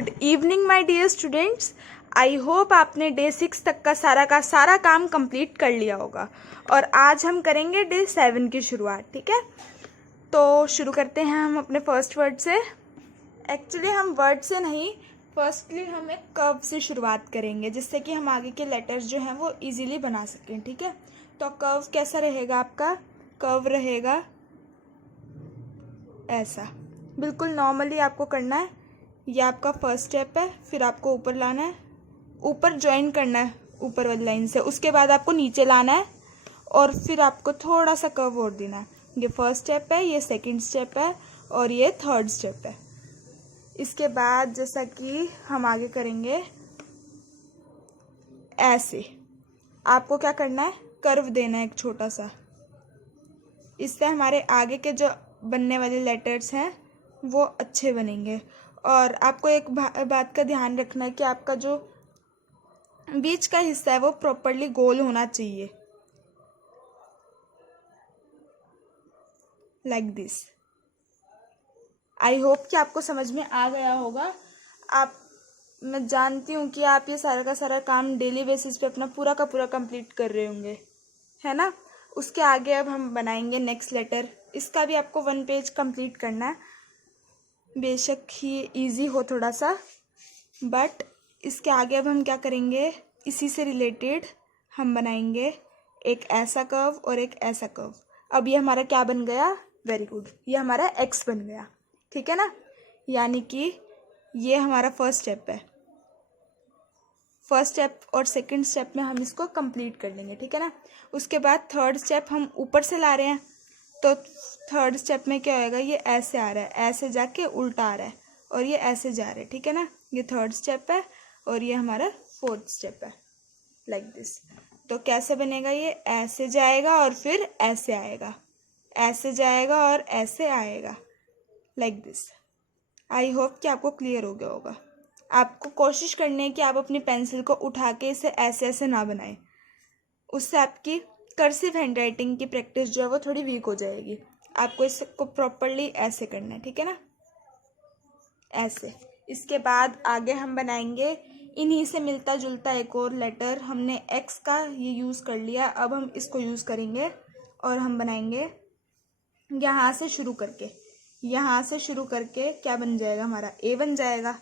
Good evening my dear students. I hope आपने day 6 तक का सारा काम कंप्लीट कर लिया होगा और आज हम करेंगे डे 7 की शुरुआत। ठीक है, तो शुरू करते हैं हम अपने फर्स्ट वर्ड से। एक्चुअली हम वर्ड से नहीं, फर्स्टली हम एक कर्व से शुरुआत करेंगे जिससे कि हम आगे के लेटर्स जो हैं वो इजीली बना सकें। ठीक है, तो कर्व कैसा रहेगा आपका? कर्व रहेगा ऐसा, बिल्कुल नॉर्मली आपको करना है। ये आपका फर्स्ट स्टेप है, फिर आपको ऊपर लाना है, ऊपर ज्वाइन करना है ऊपर वाली लाइन से, उसके बाद आपको नीचे लाना है और फिर आपको थोड़ा सा कर्व और देना है। ये फर्स्ट स्टेप है, ये सेकंड स्टेप है और ये थर्ड स्टेप है। इसके बाद जैसा कि हम आगे करेंगे ऐसे, आपको क्या करना है? कर्व देना है एक छोटा सा। इससे हमारे आगे के जो बनने वाले लेटर्स हैं वो अच्छे बनेंगे। और आपको एक बात का ध्यान रखना है कि आपका जो बीच का हिस्सा है वो प्रॉपरली गोल होना चाहिए, लाइक दिस। आई होप कि आपको समझ में आ गया होगा। मैं जानती हूँ कि आप ये सारा का सारा काम डेली बेसिस पे अपना पूरा का पूरा कंप्लीट कर रहे होंगे, है ना। उसके आगे अब हम बनाएंगे नेक्स्ट लेटर। इसका भी आपको 1 पेज कंप्लीट करना है। बेशक ही इजी हो थोड़ा सा, बट इसके आगे अब हम क्या करेंगे, इसी से रिलेटेड हम बनाएंगे एक ऐसा कर्व और एक ऐसा कर्व। अब ये हमारा क्या बन गया? वेरी गुड, ये हमारा एक्स बन गया। ठीक है ना, यानी कि ये हमारा फर्स्ट स्टेप है। फर्स्ट स्टेप और सेकंड स्टेप में हम इसको कंप्लीट कर लेंगे। ठीक है ना, उसके बाद थर्ड स्टेप हम ऊपर से ला रहे हैं, तो थर्ड स्टेप में क्या होएगा? ये ऐसे आ रहा है, ऐसे जाके उल्टा आ रहा है और ये ऐसे जा रहा है। ठीक है ना, ये थर्ड स्टेप है और ये हमारा फोर्थ स्टेप है, लाइक दिस। तो कैसे बनेगा? ये ऐसे जाएगा और फिर ऐसे आएगा, ऐसे जाएगा और ऐसे आएगा, लाइक दिस। आई होप कि आपको क्लियर हो गया होगा। आपको कोशिश करनी है कि आप अपनी पेंसिल को उठा के इसे ऐसे ऐसे ना बनाएं, उससे आपकी कर्सिव हैंडराइटिंग की प्रैक्टिस जो है वो थोड़ी वीक हो जाएगी। आपको इसको प्रॉपरली ऐसे करना है। ठीक है ना, ऐसे। इसके बाद आगे हम बनाएंगे इन्हीं से मिलता जुलता एक और लेटर। हमने एक्स का ये यूज़ कर लिया, अब हम इसको यूज़ करेंगे और हम बनाएंगे यहाँ से शुरू करके, यहाँ से शुरू करके क्या बन जाएगा? हमारा ए बन जाएगा।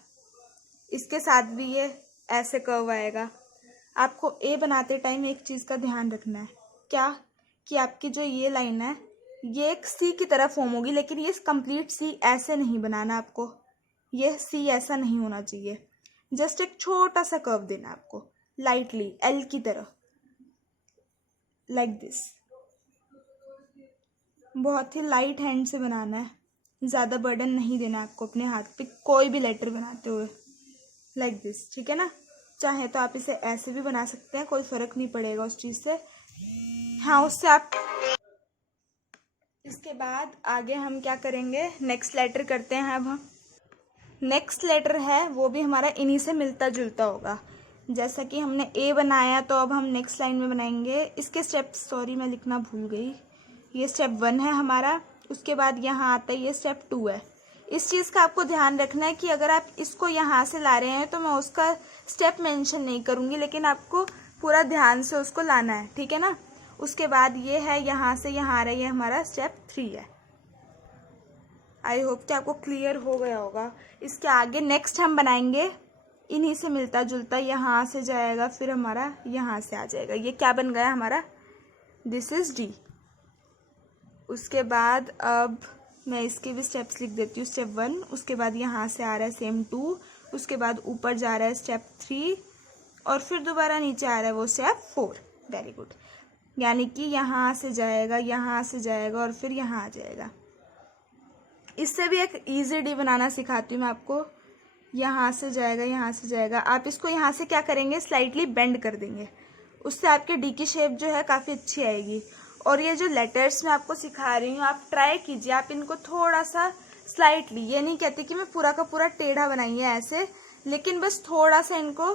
इसके साथ भी ये ऐसे कर्व आएगा। आपको ए बनाते टाइम एक चीज़ का ध्यान रखना है, क्या? कि आपकी जो ये लाइन है ये एक सी की तरह फॉर्म होगी, लेकिन ये कंप्लीट सी ऐसे नहीं बनाना आपको। ये सी ऐसा नहीं होना चाहिए, जस्ट एक छोटा सा कर्व देना आपको, लाइटली एल की तरह, लाइक दिस। बहुत ही लाइट हैंड से बनाना है, ज़्यादा बर्डन नहीं देना आपको अपने हाथ पे कोई भी लेटर बनाते हुए, लाइक दिस। ठीक है ना, चाहे तो आप इसे ऐसे भी बना सकते हैं, कोई फ़र्क नहीं पड़ेगा उस चीज़ से। हाँ, उससे आप। इसके बाद आगे हम क्या करेंगे? नेक्स्ट लेटर करते हैं। अब हम नेक्स्ट लेटर है वो भी हमारा इन्हीं से मिलता जुलता होगा। जैसा कि हमने ए बनाया, तो अब हम नेक्स्ट लाइन में बनाएंगे इसके स्टेप। सॉरी, मैं लिखना भूल गई। ये स्टेप 1 है हमारा, उसके बाद यहाँ आता है ये स्टेप 2 है। इस चीज़ का आपको ध्यान रखना है कि अगर आप इसको यहाँ से ला रहे हैं तो मैं उसका स्टेप मेंशन नहीं करूँगी, लेकिन आपको पूरा ध्यान से उसको लाना है। ठीक है ना, उसके बाद ये है यहाँ से यहाँ आ रहा है, ये हमारा स्टेप 3 है। आई होप कि आपको क्लियर हो गया होगा। इसके आगे नेक्स्ट हम बनाएंगे इन्हीं से मिलता जुलता, यहाँ से जाएगा फिर हमारा यहाँ से आ जाएगा। ये क्या बन गया हमारा? This is D. उसके बाद अब मैं इसके भी स्टेप्स लिख देती हूँ। स्टेप 1, उसके बाद यहाँ से आ रहा है सेम 2, उसके बाद ऊपर जा रहा है स्टेप 3 और फिर दोबारा नीचे आ रहा है वो स्टेप 4। वेरी गुड, यानी कि यहाँ से जाएगा, यहाँ से जाएगा और फिर यहाँ आ जाएगा। इससे भी एक ईजी डी बनाना सिखाती हूँ मैं आपको। यहाँ से जाएगा, यहाँ से जाएगा। आप इसको यहाँ से क्या करेंगे? स्लाइटली बेंड कर देंगे, उससे आपके डी की शेप जो है काफ़ी अच्छी आएगी। और ये जो लेटर्स मैं आपको सिखा रही हूँ, आप ट्राई कीजिए, आप इनको थोड़ा सा स्लाइटली, ये नहीं कहती कि मैं पूरा का पूरा टेढ़ा बनाइए ऐसे, लेकिन बस थोड़ा सा इनको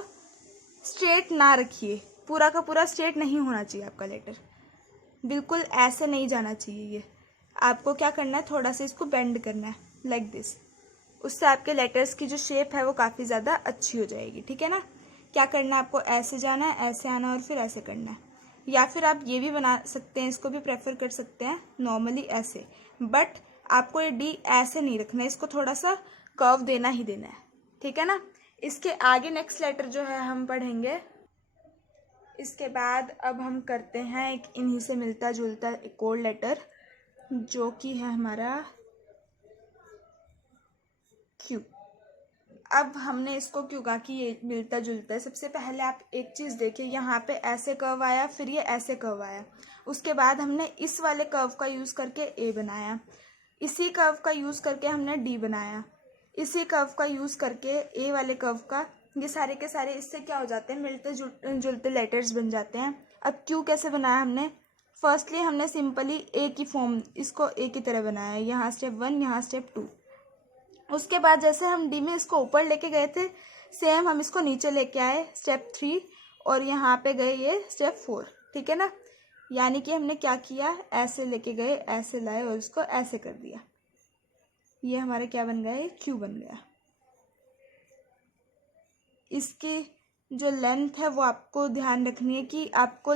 स्ट्रेट ना रखिए। पूरा का पूरा स्ट्रेट नहीं होना चाहिए आपका लेटर, बिल्कुल ऐसे नहीं जाना चाहिए। ये आपको क्या करना है? थोड़ा सा इसको बेंड करना है, लाइक दिस। उससे आपके लेटर्स की जो शेप है वो काफ़ी ज़्यादा अच्छी हो जाएगी। ठीक है ना। क्या करना है आपको, ऐसे जाना है, ऐसे आना और फिर ऐसे करना है। या फिर आप ये भी बना सकते हैं, इसको भी प्रेफर कर सकते हैं नॉर्मली ऐसे, बट आपको ये डी ऐसे नहीं रखना है, इसको थोड़ा सा कर्व देना ही देना है। ठीक है ना। इसके आगे नेक्स्ट लेटर जो है हम पढ़ेंगे। इसके बाद अब हम करते हैं एक इन्हीं से मिलता जुलता एक और लेटर, जो कि है हमारा क्यू। अब हमने इसको क्यों कहा कि ये मिलता जुलता है, सबसे पहले आप एक चीज़ देखिए, यहाँ पे ऐसे कर्व आया, फिर ये ऐसे कर्व आया, उसके बाद हमने इस वाले कर्व का यूज़ करके ए बनाया, इसी कर्व का यूज़ करके हमने डी बनाया, इसी कर्व का यूज़ करके ए वाले कर्व का, ये सारे के सारे इससे क्या हो जाते हैं, मिलते जुलते लेटर्स बन जाते हैं। अब क्यू कैसे बनाया हमने, फर्स्टली हमने सिंपली ए की फॉर्म, इसको ए की तरह बनाया, यहाँ स्टेप 1, यहाँ स्टेप 2। उसके बाद जैसे हम डी में इसको ऊपर लेके गए थे, सेम हम इसको नीचे लेके आए स्टेप 3, और यहाँ पे गए ये स्टेप 4। ठीक है ना। यानी कि हमने क्या किया, ऐसे लेके गए, ऐसे लाए और इसको ऐसे कर दिया। ये हमारा क्या बन गया, क्यू बन गया। इसकी जो लेंथ है वो आपको ध्यान रखनी है कि आपको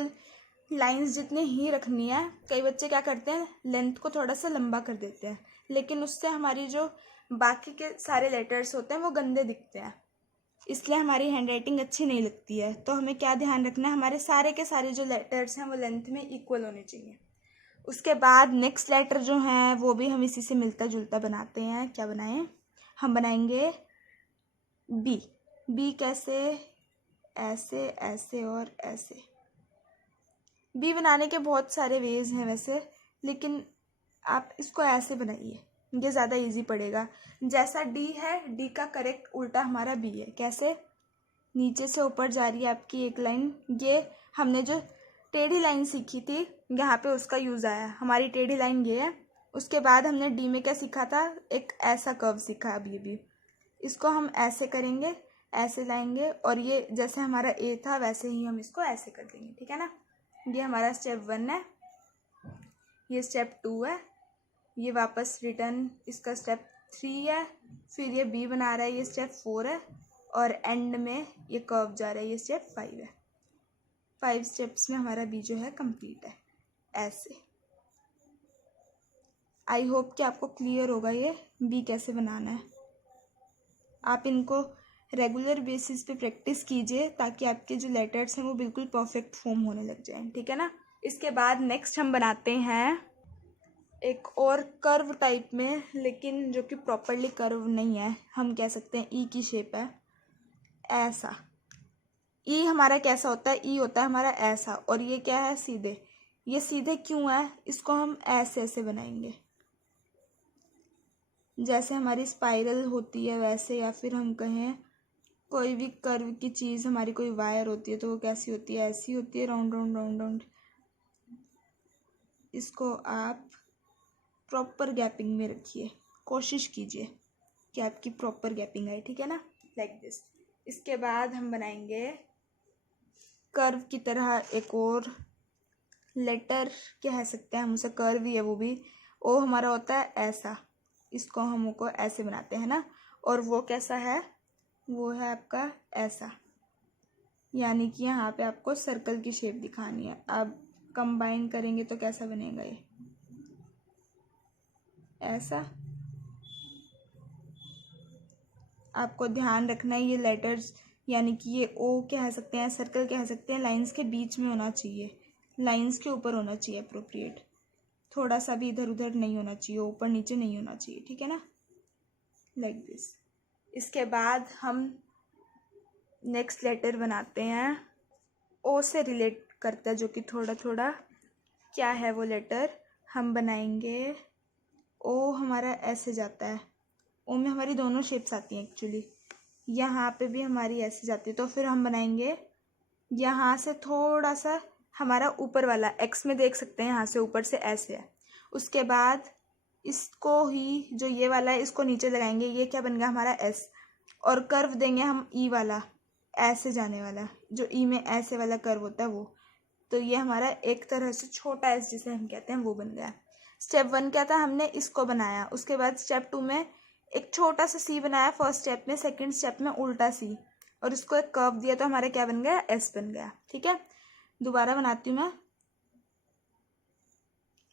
लाइंस जितनी ही रखनी है। कई बच्चे क्या करते हैं, लेंथ को थोड़ा सा लंबा कर देते हैं, लेकिन उससे हमारी जो बाकी के सारे लेटर्स होते हैं वो गंदे दिखते हैं, इसलिए हमारी हैंडराइटिंग अच्छी नहीं लगती है। तो हमें क्या ध्यान रखना है, हमारे सारे के सारे जो लेटर्स हैं वो लेंथ में इक्वल होने चाहिए। उसके बाद नेक्स्ट लेटर जो है वो भी हम इसी से मिलता जुलता बनाते हैं। क्या बनाएं, हम बनाएंगे बी। बी कैसे, ऐसे, ऐसे और ऐसे। बी बनाने के बहुत सारे वेज हैं वैसे, लेकिन आप इसको ऐसे बनाइए, ये ज़्यादा इजी पड़ेगा। जैसा डी है, डी का करेक्ट उल्टा हमारा बी है। कैसे, नीचे से ऊपर जा रही है आपकी एक लाइन, ये हमने जो टेढ़ी लाइन सीखी थी यहाँ पे उसका यूज़ आया, हमारी टेढ़ी लाइन ये है। उसके बाद हमने डी में क्या सीखा था, एक ऐसा कर्व सीखा। अब ये भी, इसको हम ऐसे करेंगे, ऐसे लाएंगे, और ये जैसे हमारा ए था वैसे ही हम इसको ऐसे कर देंगे। ठीक है ना। ये हमारा स्टेप 1 है, ये स्टेप 2 है, ये वापस रिटर्न इसका स्टेप 3 है, फिर ये बी बना रहा है, ये स्टेप 4 है, और एंड में ये कर्व जा रहा है, ये स्टेप 5 है। 5 स्टेप्स में हमारा बी जो है कंप्लीट है ऐसे। आई होप कि आपको क्लियर होगा ये बी कैसे बनाना है। आप इनको रेगुलर बेसिस पे प्रैक्टिस कीजिए ताकि आपके जो लेटर्स हैं वो बिल्कुल परफेक्ट फॉर्म होने लग जाएं। ठीक है ना। इसके बाद नेक्स्ट हम बनाते हैं एक और कर्व टाइप में, लेकिन जो कि प्रॉपरली कर्व नहीं है, हम कह सकते हैं ई की शेप है ऐसा। ई हमारा कैसा होता है, ई होता है हमारा ऐसा, और ये क्या है, सीधे। ये सीधे क्यों है, इसको हम ऐसे ऐसे बनाएंगे, जैसे हमारी स्पाइरल होती है वैसे, या फिर हम कहें कोई भी कर्व की चीज़, हमारी कोई वायर होती है तो वो कैसी होती है, ऐसी होती है, राउंड राउंड राउंड राउंड। इसको आप प्रॉपर गैपिंग में रखिए, कोशिश कीजिए कि आपकी प्रॉपर गैपिंग आए। ठीक है ना, लाइक दिस। इसके बाद हम बनाएंगे कर्व की तरह एक और लेटर, कह सकते हैं हम उसे, कर्व ही है वो भी। ओ हमारा होता है ऐसा, इसको हमको ऐसे बनाते हैं ना, और वो कैसा है, वो है आपका ऐसा, यानी कि यहाँ पे आपको सर्कल की शेप दिखानी है। अब कंबाइन करेंगे तो कैसा बनेगा, ये ऐसा। आपको ध्यान रखना है ये लेटर्स, यानी कि ये ओ कह सकते हैं, सर्कल कह सकते हैं, लाइंस के बीच में होना चाहिए, लाइंस के ऊपर होना चाहिए अप्रोप्रिएट, थोड़ा सा भी इधर उधर नहीं होना चाहिए, ऊपर नीचे नहीं होना चाहिए। ठीक है ना, लाइक दिस। इसके बाद हम नेक्स्ट लेटर बनाते हैं, ओ से रिलेट करता है, जो कि थोड़ा थोड़ा क्या है वो लेटर, हम बनाएंगे ओ हमारा ऐसे जाता है, ओ में हमारी दोनों शेप्स आती हैं एक्चुअली, यहाँ पे भी हमारी ऐसे जाती है, तो फिर हम बनाएंगे यहाँ से थोड़ा सा हमारा ऊपर वाला, एक्स में देख सकते हैं यहाँ से ऊपर से ऐसे है। उसके बाद इसको ही, जो ये वाला है, इसको नीचे लगाएंगे, ये क्या बन गया हमारा एस, और कर्व देंगे हम ई वाला, ऐसे जाने वाला, जो ई में ऐसे वाला कर्व होता है वो। तो ये हमारा एक तरह से छोटा एस जिसे हम कहते हैं वो बन गया। स्टेप 1 क्या था, हमने इसको बनाया। उसके बाद स्टेप 2 में एक छोटा सा सी बनाया फर्स्ट स्टेप में, सेकंड स्टेप में उल्टा सी, और इसको एक कर्व दिया तो हमारा क्या बन गया, एस बन गया। ठीक है, दोबारा बनाती हूँ मैं।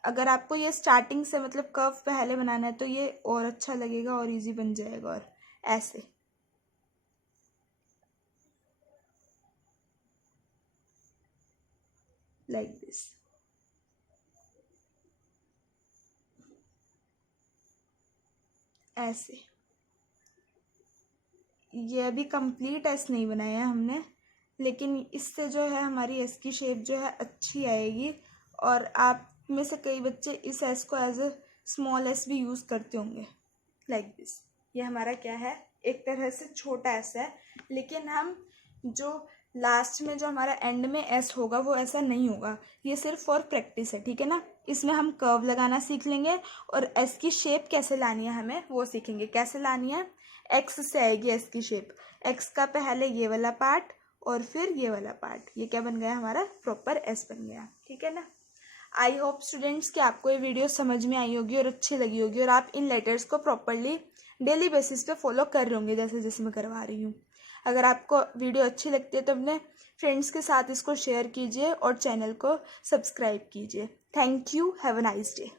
अगर आपको ये स्टार्टिंग से मतलब कर्व पहले बनाना है तो ये और अच्छा लगेगा और इजी बन जाएगा। और ऐसे लाइक दिस। ऐसे ये अभी कंप्लीट एस नहीं बनाया है हमने, लेकिन इससे जो है हमारी एस की शेप जो है अच्छी आएगी। और आप में से कई बच्चे इस एस को एज ए स्मॉल एस भी यूज़ करते होंगे, लाइक दिस। ये हमारा क्या है, एक तरह से छोटा एस है, लेकिन हम जो लास्ट में जो हमारा एंड में एस होगा वो ऐसा नहीं होगा। ये सिर्फ फॉर प्रैक्टिस है, ठीक है ना। इसमें हम कर्व लगाना सीख लेंगे और एस की शेप कैसे लानी है हमें वो सीखेंगे। कैसे लानी है, एक्स से आएगी एस की शेप। एक्स का पहले ये वाला पार्ट और फिर ये वाला पार्ट, ये क्या बन गया हमारा, प्रॉपर एस बन गया। ठीक है ना। आई होप स्टूडेंट्स कि आपको ये वीडियो समझ में आई होगी और अच्छी लगी होगी, और आप इन लेटर्स को प्रॉपरली डेली बेसिस पे फॉलो कर रहे होंगे जैसे जैसे मैं करवा रही हूँ। अगर आपको वीडियो अच्छी लगती है तो अपने फ्रेंड्स के साथ इसको शेयर कीजिए और चैनल को सब्सक्राइब कीजिए। Thank you, have a nice day.